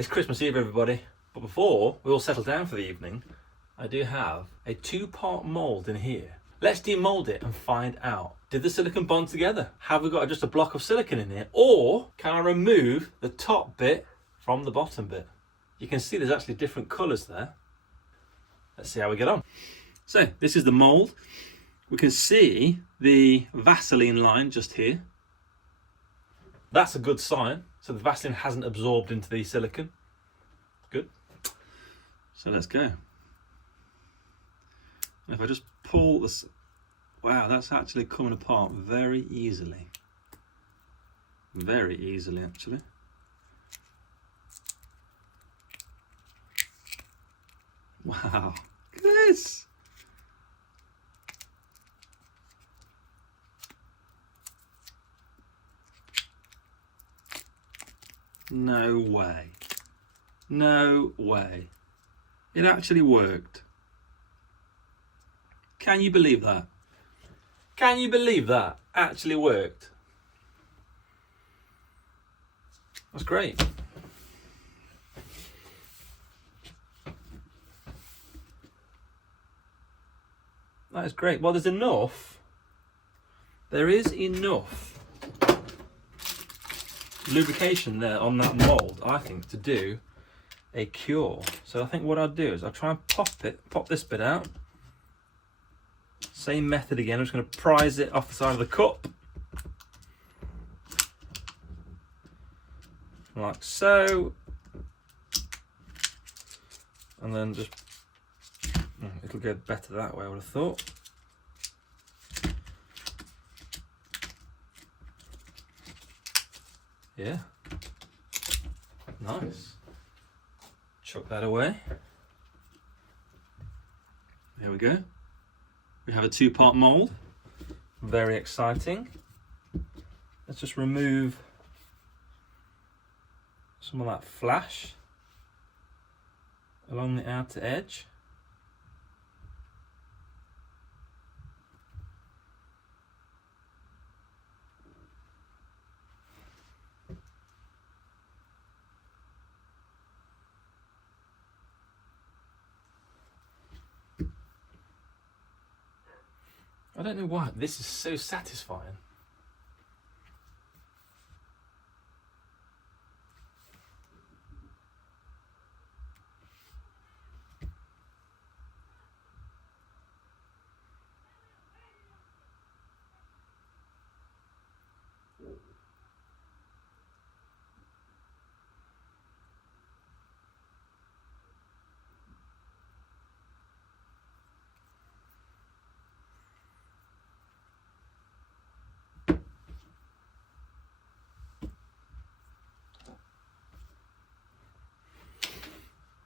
It's Christmas Eve, everybody, but before we all settle down for the evening, I do have a 2-part mould in here. Let's demold it and find out. Did the silicone bond together? Have we got just a block of silicone in here? Or can I remove the top bit from the bottom bit? You can see there's actually different colours there. Let's see how we get on. So this is the mould. We can see the Vaseline line just here. That's a good sign. So the Vaseline hasn't absorbed into the silicone. Good. So let's go. And if I just pull this, wow, that's actually coming apart very easily. Very easily, actually. Wow, look at this. No way. No way. It actually worked. Can you believe that? Can you believe that actually worked? That's great. That is great. Well, there's enough. There is enough lubrication there on that mould, I think, to do a cure. So I think what I'll do is I'll try and pop this bit out. Same method again. I'm just going to prise it off the side of the cup. Like so. And then just, it'll go better that way, I would have thought. Yeah. Nice. Chuck that away. There we go. We have a 2-part mould. Very exciting. Let's just remove some of that flash along the outer edge. I don't know why this is so satisfying.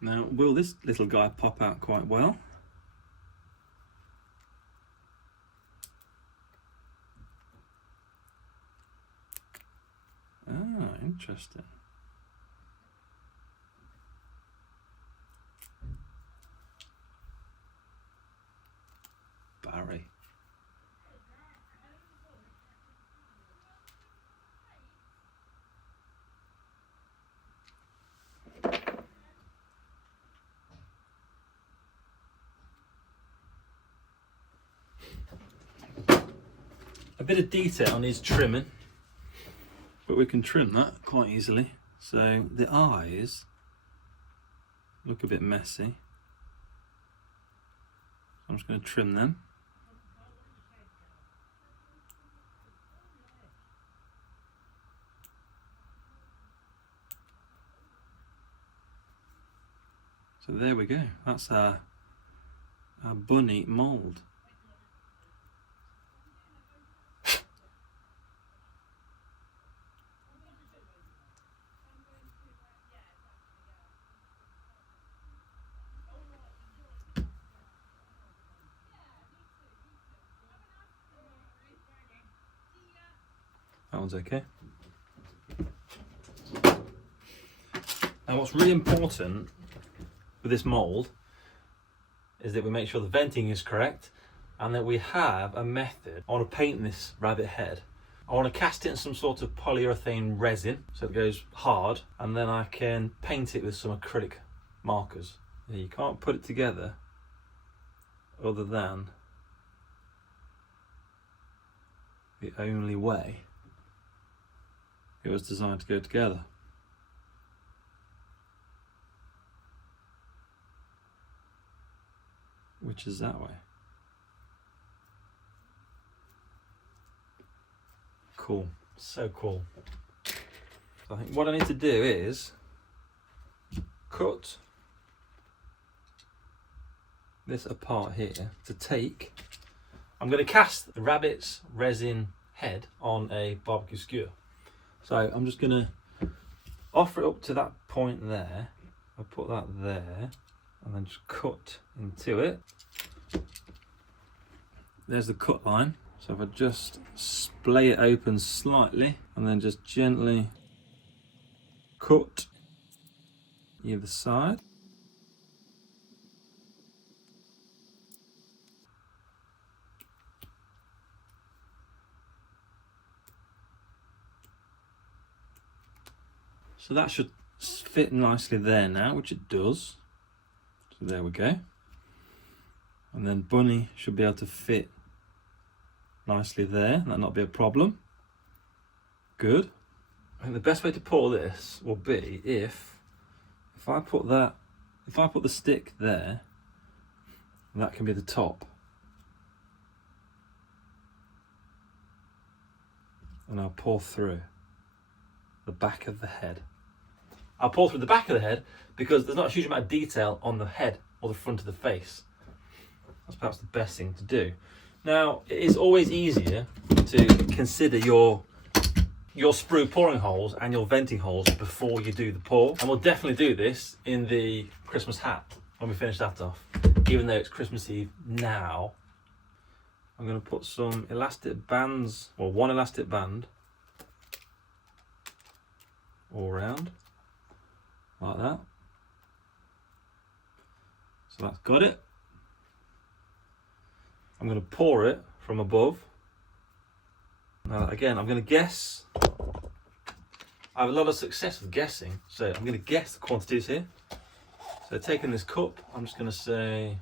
Now, will this little guy pop out quite well? Ah, interesting. Barry. A bit of detail needs trimming, but we can trim that quite easily. So the eyes look a bit messy. I'm just going to trim them. So there we go. That's our bunny mould. That one's okay. Now what's really important with this mould is that we make sure the venting is correct and that we have a method. I want to paint this rabbit head I want to cast it in some sort of polyurethane resin so it goes hard, and then I can paint it with some acrylic markers. Yeah, you can't put it together other than the only way it was designed to go together. Which is that way. Cool, so cool. I think what I need to do is cut this apart here to take. I'm going to cast the rabbit's resin head on a barbecue skewer. So I'm just going to offer it up to that point there. I'll put that there and then just cut into it. There's the cut line. So if I just splay it open slightly and then just gently cut either side. So that should fit nicely there now, which it does. So there we go. And then Bunny should be able to fit nicely there. That'll not be a problem. Good. I think the best way to pour this will be if I put the stick there, that can be the top. And I'll pour through the back of the head. I'll pour through the back of the head because there's not a huge amount of detail on the head or the front of the face. That's perhaps the best thing to do. Now, it is always easier to consider your sprue pouring holes and your venting holes before you do the pour. And we'll definitely do this in the Christmas hat when we finish that off. Even though it's Christmas Eve now, I'm going to put some elastic bands, or one elastic band, all round, like that. So that's got it. I'm going to pour it from above. Now again, I'm going to guess. I have a lot of success with guessing, so I'm going to guess the quantities here. So taking this cup, I'm just going to say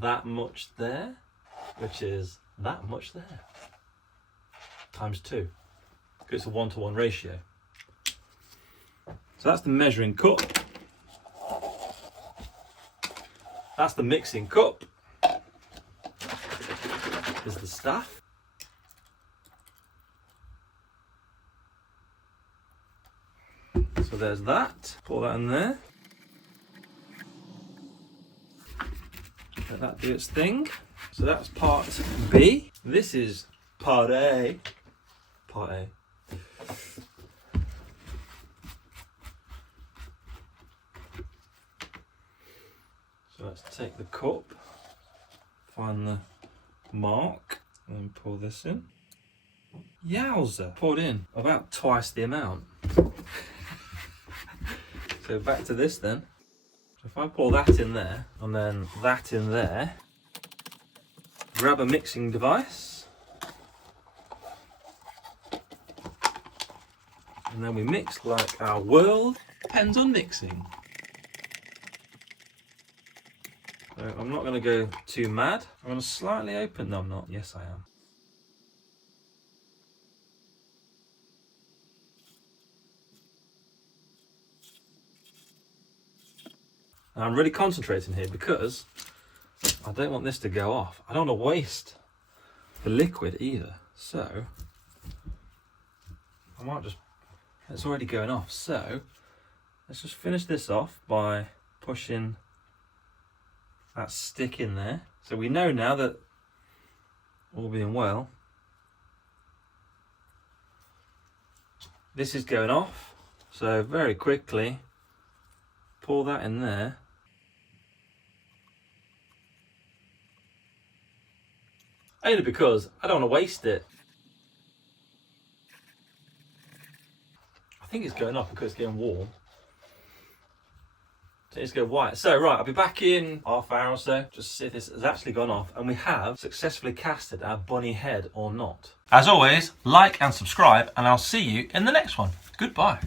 that much there, which is that much there, times 2. It's a 1-to-1 ratio. So that's the measuring cup. That's the mixing cup. Is the staff. So there's that. Pour that in there. Let that do its thing. So that's part B. This is part A. Part A. So let's take the cup, find the mark, and then pour this in. Yowza! Poured in about twice the amount. So back to this then. So if I pour that in there, and then that in there, grab a mixing device, and then we mix like our world depends on mixing. So I'm not going to go too mad. I'm going to slightly open. No, I'm not. Yes, I am. And I'm really concentrating here because I don't want this to go off. I don't want to waste the liquid either. So I might just, it's already going off. So let's just finish this off by pushing that stick in there. So we know now that, all being well, this is going off. So very quickly pour that in there. Only because I don't want to waste it. I think it's going off because it's getting warm. So it needs to go white. So right, I'll be back in half hour or so, just to see if this has actually gone off and we have successfully casted our bunny head or not. As always, like and subscribe, and I'll see you in the next one. Goodbye.